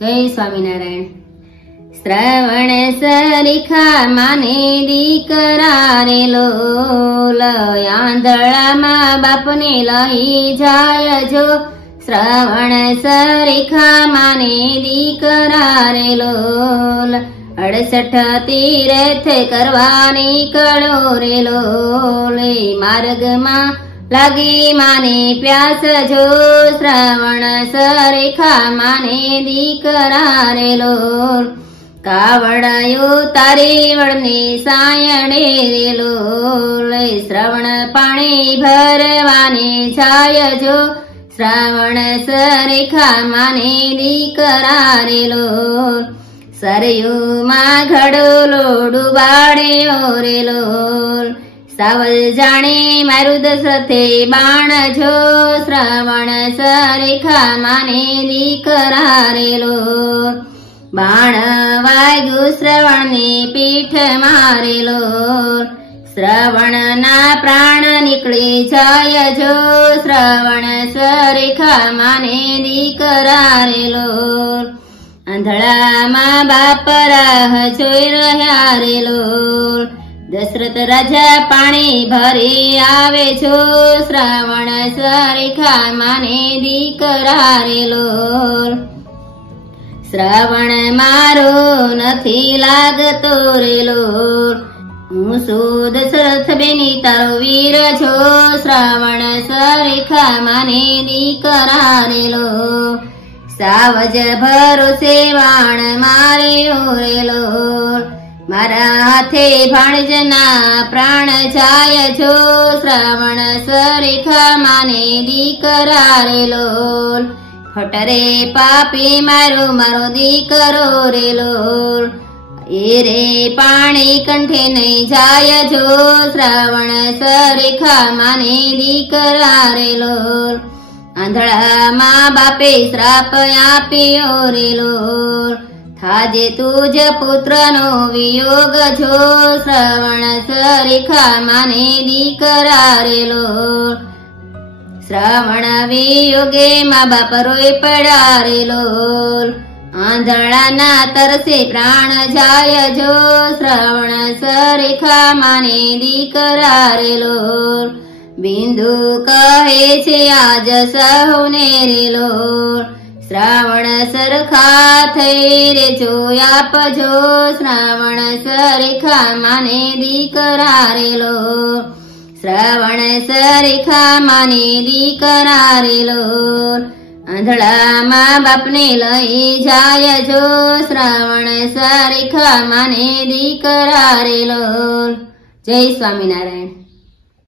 जय स्वामीनारायण। श्रवण सरीखा माने दीकरा रे लोल, आंधळा मा बापने लई जाय जो। श्रवण सरीखा माने दीकरा रे लोल, 68 तीर्थ करवा निकळो रे लोल। मार्ग मा लागी माने प्यास जो, श्रवण सरीखा माने दीकरा रे लोल। कावड़ायो तारी वड़ने सायणे रे लोल, श्रवण पाणी भरवाने छाय जो। श्रवण सरीखा माने दीकरा रे लोल, सरयू मा घड़ोलो डुबाड्यो रे लोल। सावल जाणे मारुद सथे बाण जो, श्रवण सरीखा माने दीकरा रे लोल। बाण वाग्यु श्रवण ने पीठ मारे लोल, श्रवण ना प्राण निकली जाय जो। श्रवण सरीखा माने दीकरा रे लोल, आंधळा मा बाप राह जोई रह्या रे लोल। दशरथ राजा पाणी भरी आवे जो, श्रवण सरीखा माने दीकरा रे लोल। श्रवण मारो नथी लागतो रे लोल, हूँ सु दशरथ बेनी तारो वीर छो। श्रवण सरीखा माने दीकरा रे लोल, सावज भरोसे वाण मार्यो रे लोल। मारा हाथे भाणजना प्राण जाय जो, श्रवण सरीखा माने दीकरा रे लोल। फटरे पापी मारो मारो दीकरो रे लोल, ए रे पाणी कंठे नहीं जाय जो। श्रवण सरीखा माने दीकरा रे लोल, आंधळा मा बापे श्राप आप्यो रे लोल। थाजे तुज पुत्र नो वियोग जो, श्रवण सरीखा माने दीकरा रे लोल। श्रवण वियोगे मा बाप रोई पड़ा रे लोल, आंधळा ना तरसे प्राण जाय जो। श्रवण सरीखा माने दीकरा रे लोल, बिंदु कहे छे आज सहुने रे लोल। श्रवण सरखा थई रे जोया पजो, श्रवण सरीखा माने दीकरा रे लोल। श्रवण सरीखा माने दीकरा रे लोल, आंधळा मा बापने लई जाय जो। श्रवण सरीखा माने दीकरा रे लोल। जय स्वामीनारायण।